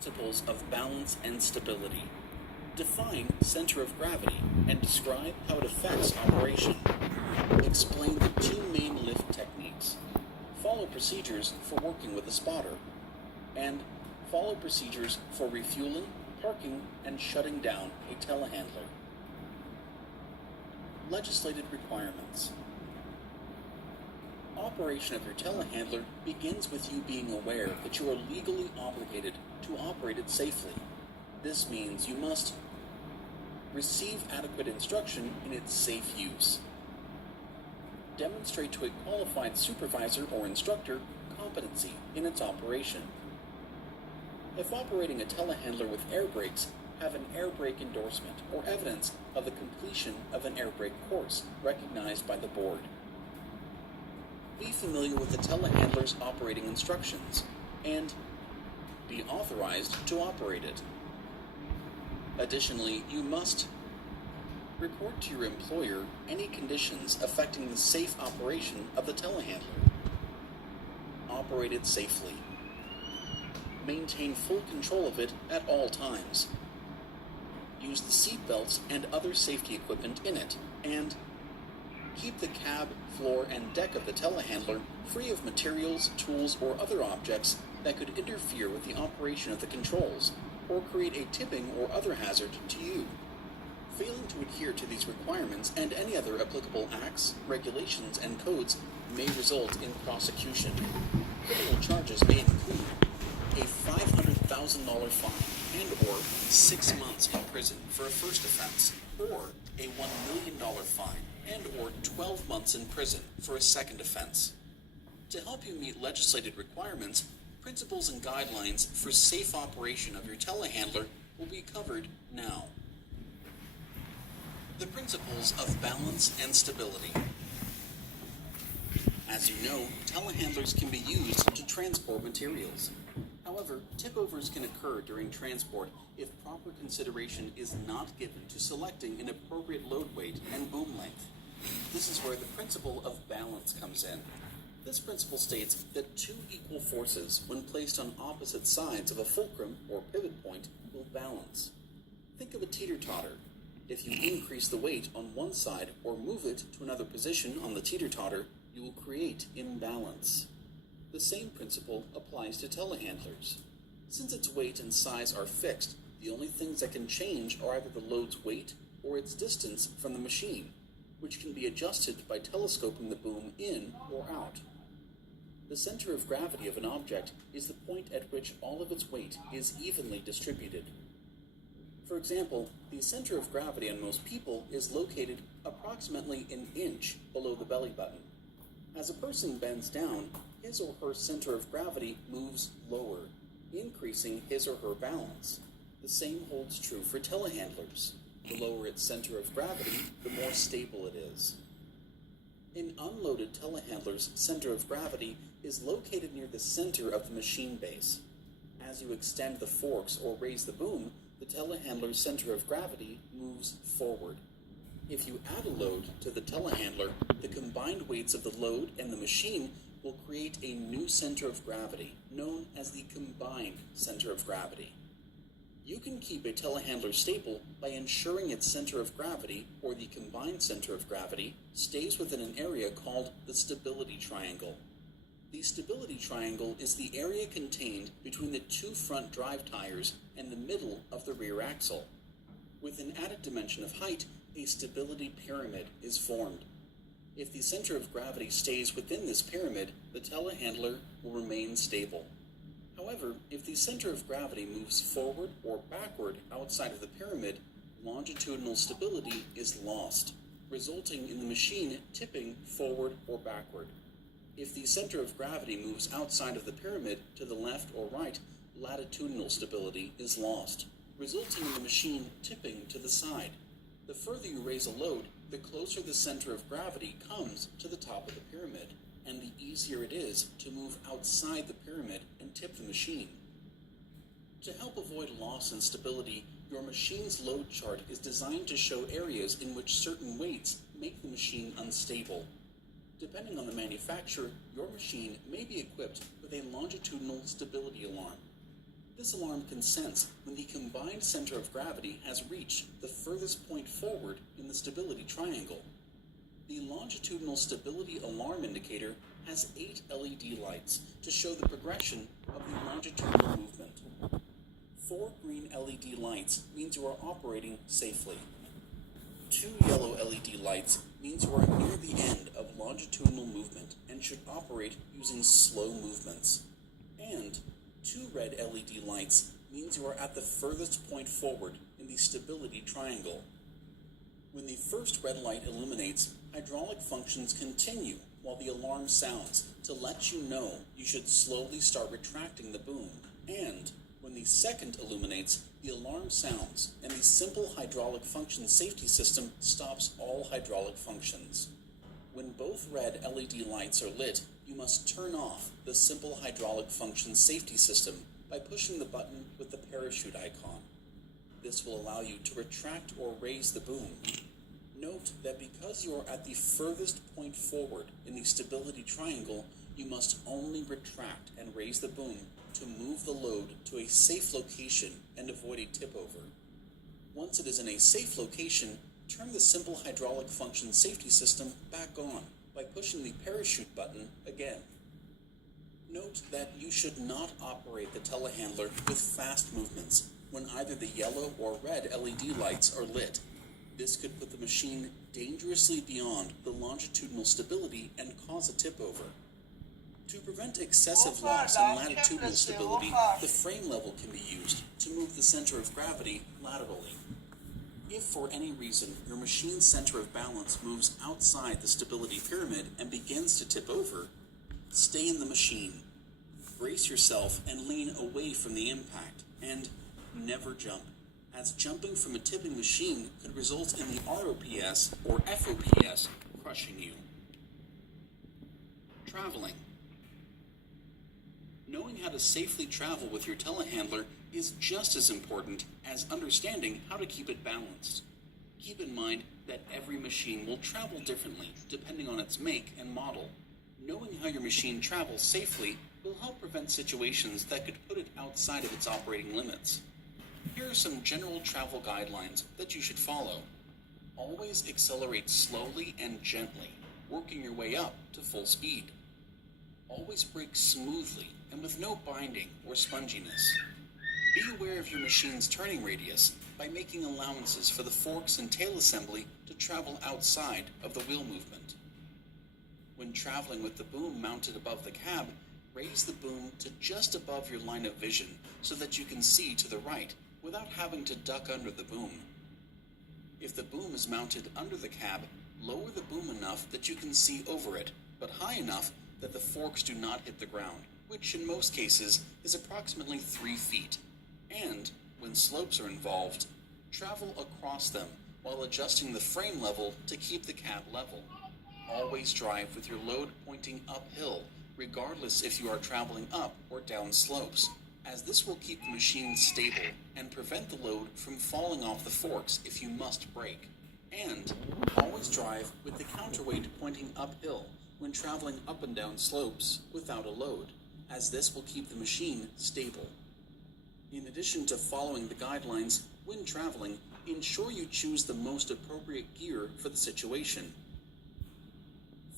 Principles of balance and stability. Define center of gravity and describe how it affects operation. Explain the two main lift techniques. Follow procedures for working with a spotter. And follow procedures for refueling, parking, and shutting down a telehandler. Legislated requirements. Operation of your telehandler begins with you being aware that you are legally obligated to operate it safely. This means you must receive adequate instruction in its safe use. Demonstrate to a qualified supervisor or instructor competency in its operation. If operating a telehandler with air brakes, have an air brake endorsement or evidence of the completion of an air brake course recognized by the board. Be familiar with the telehandler's operating instructions and be authorized to operate it. Additionally, you must report to your employer any conditions affecting the safe operation of the telehandler. Operate it safely. Maintain full control of it at all times. Use the seat belts and other safety equipment in it, and keep the cab, floor, and deck of the telehandler free of materials, tools, or other objects that could interfere with the operation of the controls or create a tipping or other hazard to you. Failing to adhere to these requirements and any other applicable acts, regulations, and codes may result in prosecution. Criminal charges may include a $500,000 fine and/or 6 months in prison for a first offense, or a $1 million fine and/or 12 months in prison for a second offense. To help you meet legislated requirements, principles and guidelines for safe operation of your telehandler will be covered now. The principles of balance and stability. As you know, telehandlers can be used to transport materials. However, tip-overs can occur during transport if proper consideration is not given to selecting an appropriate load weight and boom length. This is where the principle of balance comes in. This principle states that two equal forces, when placed on opposite sides of a fulcrum or pivot point, will balance. Think of a teeter-totter. If you increase the weight on one side or move it to another position on the teeter-totter, you will create imbalance. The same principle applies to telehandlers. Since its weight and size are fixed, the only things that can change are either the load's weight or its distance from the machine, which can be adjusted by telescoping the boom in or out. The center of gravity of an object is the point at which all of its weight is evenly distributed. For example, the center of gravity on most people is located approximately an inch below the belly button. As a person bends down, his or her center of gravity moves lower, increasing his or her balance. The same holds true for telehandlers. The lower its center of gravity, the more stable it is. An unloaded telehandler's center of gravity is located near the center of the machine base. As you extend the forks or raise the boom, the telehandler's center of gravity moves forward. If you add a load to the telehandler, the combined weights of the load and the machine will create a new center of gravity, known as the combined center of gravity. You can keep a telehandler stable by ensuring its center of gravity, or the combined center of gravity, stays within an area called the stability triangle. The stability triangle is the area contained between the two front drive tires and the middle of the rear axle. With an added dimension of height, a stability pyramid is formed. If the center of gravity stays within this pyramid, the telehandler will remain stable. However, if the center of gravity moves forward or backward outside of the pyramid, longitudinal stability is lost, resulting in the machine tipping forward or backward. If the center of gravity moves outside of the pyramid to the left or right, latitudinal stability is lost, resulting in the machine tipping to the side. The further you raise a load, the closer the center of gravity comes to the top of the pyramid, and the easier it is to move outside the pyramid and tip the machine. To help avoid loss in stability, your machine's load chart is designed to show areas in which certain weights make the machine unstable. Depending on the manufacturer, your machine may be equipped with a longitudinal stability alarm. This alarm can sense when the combined center of gravity has reached the furthest point forward in the stability triangle. The longitudinal stability alarm indicator has 8 LED lights to show the progression of the longitudinal movement. 4 green LED lights means you are operating safely. 2 yellow LED lights means you are near the end of longitudinal movement and should operate using slow movements. And 2 red LED lights means you are at the furthest point forward in the stability triangle. When the first red light illuminates, hydraulic functions continue while the alarm sounds to let you know you should slowly start retracting the boom. And when the second illuminates, the alarm sounds and the simple hydraulic function safety system stops all hydraulic functions. When both red LED lights are lit, you must turn off the simple hydraulic function safety system by pushing the button with the parachute icon. This will allow you to retract or raise the boom. Note that because you are at the furthest point forward in the stability triangle, you must only retract and raise the boom to move the load to a safe location and avoid a tip over. Once it is in a safe location, turn the simple hydraulic function safety system back on by pushing the parachute button again. Note that you should not operate the telehandler with fast movements when either the yellow or red LED lights are lit. This could put the machine dangerously beyond the longitudinal stability and cause a tip over. To prevent excessive loss in latitudinal stability, the frame level can be used to move the center of gravity laterally. If for any reason your machine's center of balance moves outside the stability pyramid and begins to tip over, stay in the machine. Brace yourself and lean away from the impact, and never jump, as jumping from a tipping machine could result in the ROPS or FOPS crushing you. Traveling. Knowing how to safely travel with your telehandler is just as important as understanding how to keep it balanced. Keep in mind that every machine will travel differently depending on its make and model. Knowing how your machine travels safely will help prevent situations that could put it outside of its operating limits. Here are some general travel guidelines that you should follow. Always accelerate slowly and gently, working your way up to full speed. Always brake smoothly and with no binding or sponginess. Be aware of your machine's turning radius by making allowances for the forks and tail assembly to travel outside of the wheel movement. When traveling with the boom mounted above the cab, raise the boom to just above your line of vision so that you can see to the right without having to duck under the boom. If the boom is mounted under the cab, lower the boom enough that you can see over it, but high enough that the forks do not hit the ground, which in most cases is approximately 3 feet. And, when slopes are involved, travel across them while adjusting the frame level to keep the cab level. Always drive with your load pointing uphill, regardless if you are traveling up or down slopes, as this will keep the machine stable and prevent the load from falling off the forks if you must brake. And always drive with the counterweight pointing uphill when traveling up and down slopes without a load, as this will keep the machine stable. In addition to following the guidelines, when traveling, ensure you choose the most appropriate gear for the situation.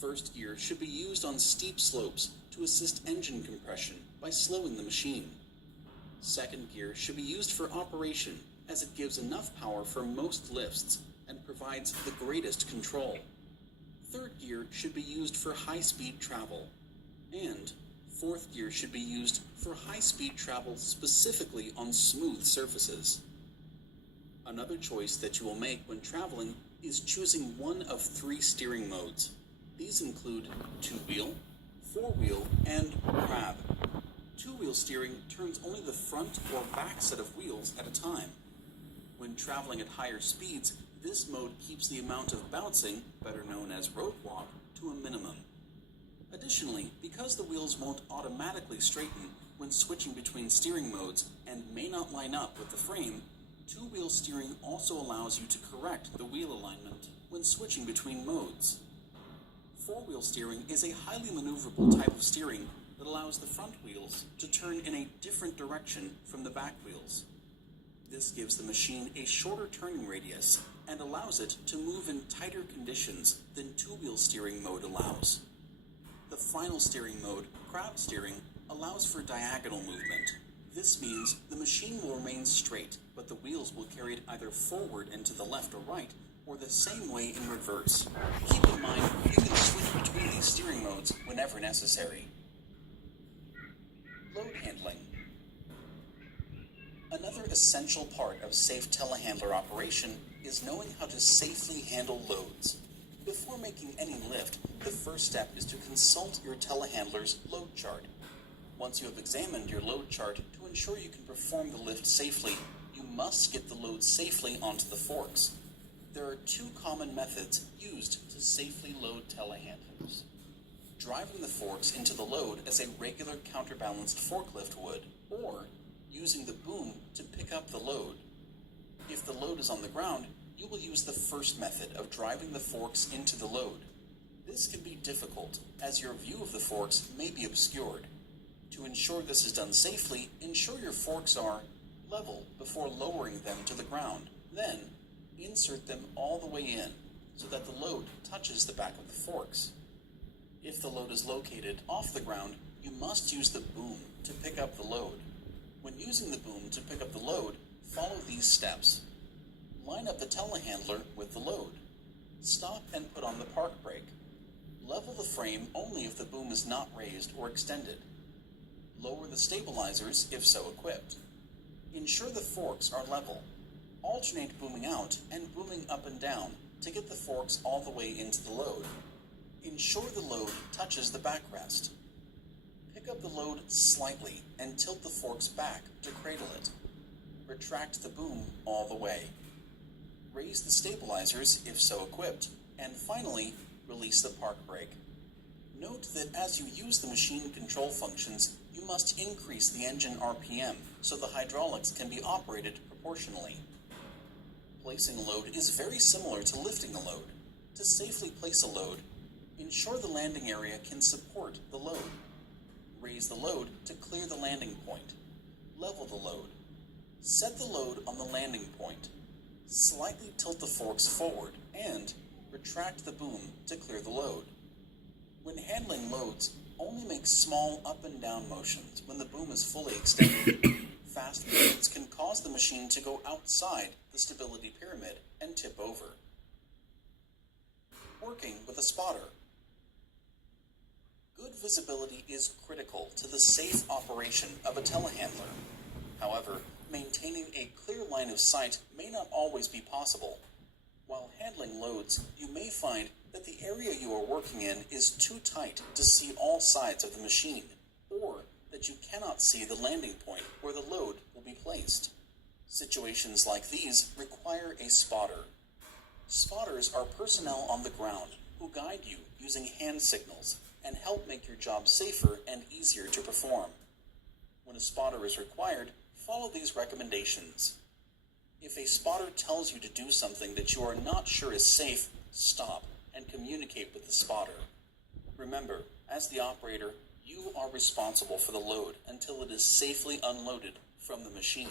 First gear should be used on steep slopes to assist engine compression by slowing the machine. Second gear should be used for operation, as it gives enough power for most lifts and provides the greatest control. Third gear should be used for high-speed travel. And fourth gear should be used for high-speed travel specifically on smooth surfaces. Another choice that you will make when traveling is choosing one of 3 steering modes. These include 2-wheel, 4-wheel, and crab. 2-wheel steering turns only the front or back set of wheels at a time. When traveling at higher speeds, this mode keeps the amount of bouncing, better known as road walk, to a minimum. Additionally, because the wheels won't automatically straighten when switching between steering modes and may not line up with the frame, 2-wheel steering also allows you to correct the wheel alignment when switching between modes. 4-wheel steering is a highly maneuverable type of steering that allows the front wheels to turn in a different direction from the back wheels. This gives the machine a shorter turning radius and allows it to move in tighter conditions than two-wheel steering mode allows. The final steering mode, crab steering, allows for diagonal movement. This means the machine will remain straight, but the wheels will carry it either forward and to the left or right, or the same way in reverse. Keep in mind, you can switch between these steering modes whenever necessary. Load handling. Another essential part of safe telehandler operation is knowing how to safely handle loads. Before making any lift, the first step is to consult your telehandler's load chart. Once you have examined your load chart to ensure you can perform the lift safely, you must get the load safely onto the forks. There are two common methods used to safely load telehandlers. Driving the forks into the load as a regular counterbalanced forklift would, or using the boom to pick up the load. If the load is on the ground, you will use the first method of driving the forks into the load. This can be difficult, as your view of the forks may be obscured. To ensure this is done safely, ensure your forks are level before lowering them to the ground. Then, insert them all the way in, so that the load touches the back of the forks. If the load is located off the ground, you must use the boom to pick up the load. When using the boom to pick up the load, follow these steps. Line up the telehandler with the load. Stop and put on the park brake. Level the frame only if the boom is not raised or extended. Lower the stabilizers if so equipped. Ensure the forks are level. Alternate booming out and booming up and down to get the forks all the way into the load. Ensure the load touches the backrest. Pick up the load slightly and tilt the forks back to cradle it. Retract the boom all the way. Raise the stabilizers if so equipped, and finally, release the park brake. Note that as you use the machine control functions, you must increase the engine RPM so the hydraulics can be operated proportionally. Placing a load is very similar to lifting a load. To safely place a load, ensure the landing area can support the load. Raise the load to clear the landing point. Level the load. Set the load on the landing point. Slightly tilt the forks forward and retract the boom to clear the load. When handling loads, only make small up and down motions when the boom is fully extended. Fast movements can cause the machine to go outside the stability pyramid and tip over. Working with a spotter. Good visibility is critical to the safe operation of a telehandler. However, maintaining a clear line of sight may not always be possible. While handling loads, you may find that the area you are working in is too tight to see all sides of the machine, or that you cannot see the landing point where the load will be placed. Situations like these require a spotter. Spotters are personnel on the ground who guide you using hand signals and help make your job safer and easier to perform. When a spotter is required, follow these recommendations. If a spotter tells you to do something that you are not sure is safe, stop and communicate with the spotter. Remember, as the operator, you are responsible for the load until it is safely unloaded from the machine.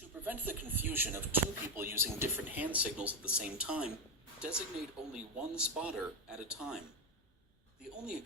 To prevent the confusion of two people using different hand signals at the same time, designate only one spotter at a time. The only